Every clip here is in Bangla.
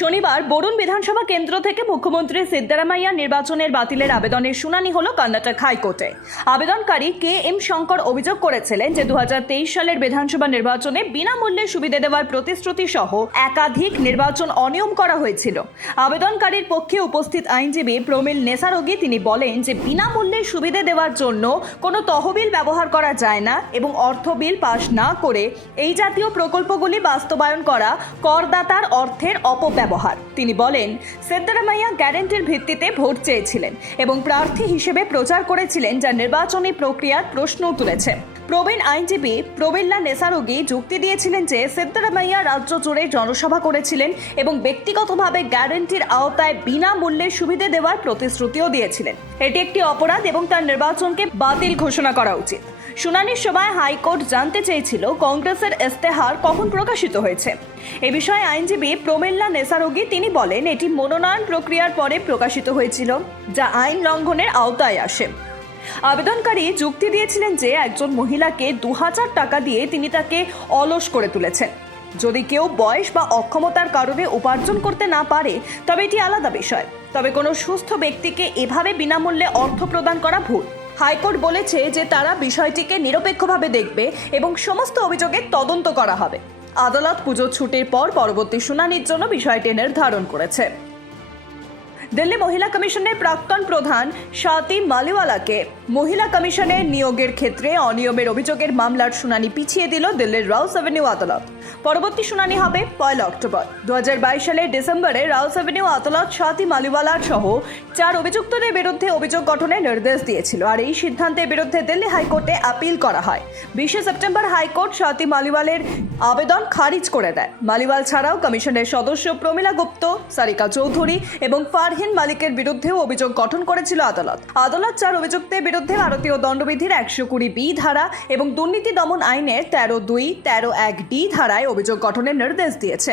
শনিবার বরুণ বিধানসভা কেন্দ্র থেকে মুখ্যমন্ত্রী সিদ্দারামাইয়া নির্বাচনের বাতিলের আবেদনের শুনানি হলো কর্ণাটক হাইকোর্টে। আবেদনকারী কে এম শঙ্কর অভিযোগ করেছিলেন যে দু হাজার তেইশ সালের বিধানসভা নির্বাচনে বিনামূল্যে সুবিধা দেওয়ার প্রতিশ্রুতি সহ একাধিক নির্বাচন অনিয়ম করা হয়েছিল। আবেদনকারীর পক্ষে উপস্থিত আইনজীবী প্রমিল নেসারোগি তিনি বলেন যে বিনামূল্যে সুবিধা দেওয়ার জন্য কোনো তহবিল ব্যবহার করা যায় না এবং অর্থ বিল পাশ না করে এই জাতীয় প্রকল্পগুলি বাস্তবায়ন করা করদাতার অর্থের অপব্যবহার। তিনি বলেন সিদ্দারামাইয়া গ্যারেন্টির ভিত্তিতে ভোট চেয়েছিলেন এবং প্রার্থী হিসেবে প্রচার করেছিলেন যা নির্বাচনী প্রক্রিয়ার প্রশ্ন তুলেছে। প্রবীণ আইনজীবী প্রবীল্লা নেসারোগি যুক্তি দিয়েছিলেন যে সিদ্দারামাইয়া রাজ্য জুড়ে জনসভা করেছিলেন এবং ব্যক্তিগতভাবে গ্যারেন্টির আওতায় বিনামূল্যে সুবিধে দেওয়ার প্রতিশ্রুতিও দিয়েছিলেন। এটি একটি অপরাধ এবং তার নির্বাচনকে বাতিল ঘোষণা করা উচিত। শুনানির সময় হাইকোর্ট জানতে চেয়েছিল কংগ্রেসের ইস্তেহার কখন প্রকাশিত হয়েছে। এ বিষয়ে আইনজীবী প্রমেল্লা নেসারোগি তিনি বলেন, এটি মনোনয়ন প্রক্রিয়ার পরে প্রকাশিত হয়েছিল, যা আইন লঙ্ঘনের আওতায় আসে। আবেদনকারী যুক্তি দিয়েছিলেন যে একজন মহিলাকে দু হাজার টাকা দিয়ে তিনি তাকে অলস করে তুলেছেন। যদি কেউ বয়স বা অক্ষমতার কারণে উপার্জন করতে না পারে, তবে এটি আলাদা বিষয়। তবে কোনো সুস্থ ব্যক্তিকে এভাবে বিনামূল্যে অর্থ প্রদান করা ভুল। হাইকোর্ট বলেছে যে তারা বিষয়টিকে নিরপেক্ষভাবে দেখবে এবং সমস্ত অভিযোগের তদন্ত করা হবে। আদালত পুজো ছুটির পর পরবর্তী শুনানির জন্য বিষয়টি নির্ধারণ করেছে। দিল্লি মহিলা কমিশনের প্রাক্তন প্রধান স্বাতি মালিওয়ালাকে মহিলা কমিশনের নিয়োগের ক্ষেত্রে অনিয়মের অভিযোগের মামলার শুনানি পিছিয়ে দিল দিল্লির রাউস অ্যাভিনিউ আদালত। পরবর্তী শুনানি হবে পয়লা অক্টোবর। দু সালের ডিসেম্বরে রাউস অ্যাভিনিউ, আদালত স্বাতি মালিওয়ালার সহ চার অভিযুক্তদের বিরুদ্ধে অভিযোগ গঠনের নির্দেশ দিয়েছিল। আর এই সিদ্ধান্তের বিরুদ্ধে দিল্লি হাইকোর্টে আপিল করা হয়। বিশে সেপ্টেম্বর হাইকোর্ট স্বাতি মালিওয়ালের আবেদন খারিজ করে দেয়। মালিওয়াল ছাড়াও কমিশনের সদস্য প্রমীলা গুপ্ত, সারিকা চৌধুরী এবং ফারহিন মালিকের বিরুদ্ধেও অভিযোগ গঠন করেছিল আদালত। আদালত চার অভিযুক্তের বিরুদ্ধে ভারতীয় দণ্ডবিধির একশো কুড়ি বি ধারা এবং দুর্নীতি দমন আইনের তেরো দুই, তেরো এক ডি ধারায় অভিযোগ গঠনের নির্দেশ দিয়েছে।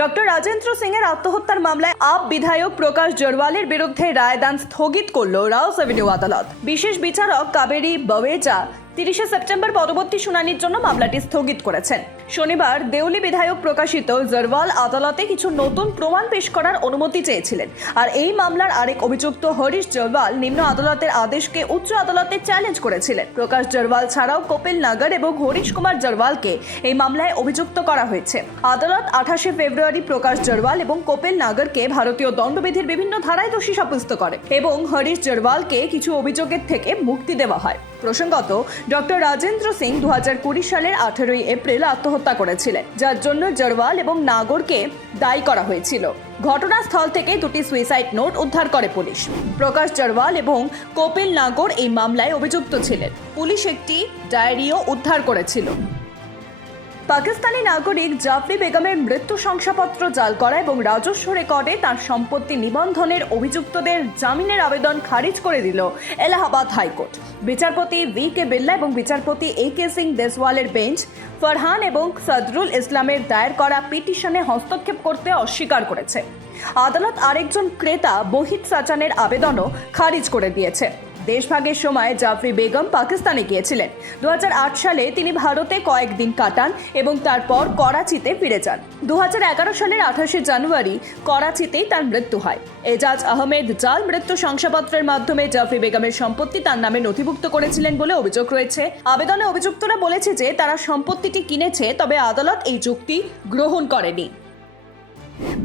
ডক্টর রাজেন্দ্র সিং এর আত্মহত্যার মামলায় আপ বিধায়ক প্রকাশ জরওয়ালের বিরুদ্ধে রায়দান স্থগিত করল রাউস এভিনিউ আদালত। বিশেষ বিচারক কাবেরি বওয়েজা তিরিশে সেপ্টেম্বর পরবর্তী শুনানির জন্য মামলাটি স্থগিত করেছেন। শনিবার দেউলি বিধায়ক প্রকাশিত জরওয়াল আদালতে কিছু নতুন প্রমাণ পেশ করার অনুমতি চেয়েছিলেন। আর এই মামলার আরেক অভিযুক্ত হরিশ জরওয়াল নিম্ন আদালতের আদেশকে উচ্চ আদালতে চ্যালেঞ্জ করেছিলেন। প্রকাশ জরওয়াল ছাড়াও কপিল নাগর এবং হরিশ কুমার জরওয়ালকে এই মামলায় অভিযুক্ত করা হয়েছে। আদালত আঠাশে ফেব্রুয়ারি প্রকাশ জরওয়াল এবং কপিল নাগরকে ভারতীয় দণ্ডবিধির বিভিন্ন ধারায় দোষী সাব্যস্ত করে এবং হরিশ জরওয়ালকে কিছু অভিযোগের থেকে মুক্তি দেওয়া হয়। প্রসঙ্গত, ডক্টর রাজেন্দ্র সিং দু হাজার কুড়ি সালের আঠেরোই এপ্রিল আত্মহত্যা করেছিলেন, যার জন্য জরওয়াল এবং নাগরকে দায়ী করা হয়েছিল। ঘটনাস্থল থেকে দুটি সুইসাইড নোট উদ্ধার করে পুলিশ। প্রকাশ জরওয়াল এবং কপিল নাগর এই মামলায় অভিযুক্ত ছিলেন। পুলিশ একটি ডায়েরিও উদ্ধার করেছিল। পাকিস্তানি নাগরিক জাফরি বেগমের মৃত্যু শংসাপত্র জাল করা এবং রাজস্ব রেকর্ডে তার সম্পত্তি নিবন্ধনের অভিযুক্তদের জামিনের আবেদন খারিজ করে দিল এলাহাবাদ হাইকোর্ট। বিচারপতি ভি কে বিল্লা এবং বিচারপতি এ কে সিং দেসওয়ালের বেঞ্চ, ফরহান এবং সদরুল ইসলামের দায়ের করা পিটিশনে হস্তক্ষেপ করতে অস্বীকার করেছে। আদালত আরেকজন ক্রেতা বহিত সাচানের আবেদনও খারিজ করে দিয়েছে। দেশভাগের সময় জাফরি বেগম পাকিস্তানে গিয়েছিলেন। দু হাজার আট সালে তিনি ভারতে কয়েকদিন কাটান এবং তারপর করাচিতে ফিরে যান। দু হাজার এগারো সালের আঠাশে জানুয়ারি করাচিতেই তার মৃত্যু হয়। এজাজ আহমেদ জাল মৃত্যু শংসাপত্রের মাধ্যমে জাফরি বেগমের সম্পত্তি তার নামে নথিভুক্ত করেছিলেন বলে অভিযোগ রয়েছে। আবেদনে অভিযুক্তরা বলেছে যে তারা সম্পত্তিটি কিনেছে, তবে আদালত এই যুক্তি গ্রহণ করেনি।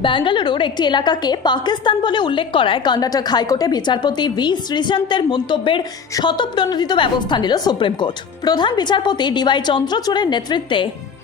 ব্যাঙ্গালুরুর একটি এলাকাকে পাকিস্তান বলে উল্লেখ করায় কর্ণাটক হাইকোর্টে বিচারপতি ভি. শ্রীশান্তের মন্তব্যের শতপ্রণোদিত ব্যবস্থা নিল সুপ্রিম কোর্ট। প্রধান বিচারপতি ডিওয়াই চন্দ্রচূড়ের নেতৃত্বে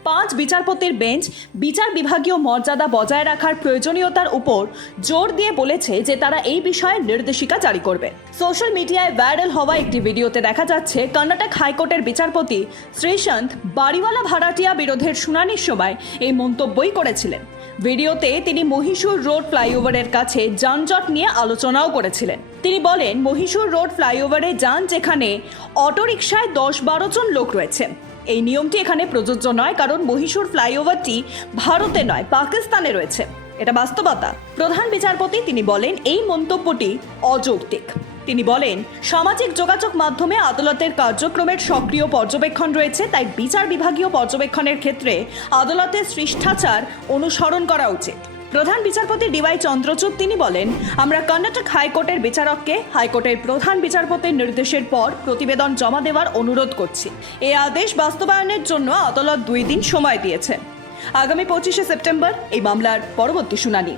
পাঁচ বিচারপতির বেঞ্চ বিচার বিভাগীয় মর্যাদা বজায় রাখার প্রয়োজনীয়তার উপর জোর দিয়ে বলেছে যে তারা এই বিষয়ে নির্দেশিকা জারি করবে। সোশ্যাল মিডিয়ায় ভাইরাল হওয়া একটি ভিডিওতে দেখা যাচ্ছে কর্ণাটক হাইকোর্টের বিচারপতি শ্রীশান্ত বাড়িওয়ালা ভাড়াটিয়া বিরোধের শুনানির সময় এই মন্তব্যই করেছিলেন। ভিডিওতে তিনি মহীশূর রোড ফ্লাইওভারের কাছে যানজট নিয়ে আলোচনাও করেছিলেন। তিনি বলেন, মহীশূর রোড ফ্লাইওভারে যান যেখানে অটোরিকশায় দশ বারো জন লোক রয়েছে। এই নিয়মটি এখানে প্রযোজ্য নয়, কারণ মহীশূর ফ্লাইওভারটি ভারতে নয়, পাকিস্তানে রয়েছে। এটা বাস্তবতা। প্রধান বিচারপতি তিনি বলেন, এই মন্তব্যটি অযৌক্তিক। তিনি বলেন, সামাজিক যোগাযোগ মাধ্যমে আদালতের কার্যক্রমের সক্রিয় পর্যবেক্ষণ রয়েছে, তাই বিচার বিভাগীয় পর্যবেক্ষণের ক্ষেত্রে আদালতের শিষ্টাচার অনুসরণ করা উচিত। প্রধান বিচারপতি ডিওয়াই চন্দ্রচূড় তিনি বলেন, আমরা কর্ণাটক হাইকোর্টের বিচারককে হাইকোর্টের প্রধান বিচারপতির নির্দেশের পর প্রতিবেদন জমা দেওয়ার অনুরোধ করছি। এই আদেশ বাস্তবায়নের জন্য আদালত দুই দিন সময় দিয়েছে আগামী পঁচিশে সেপ্টেম্বর এই মামলার পরবর্তী শুনানি।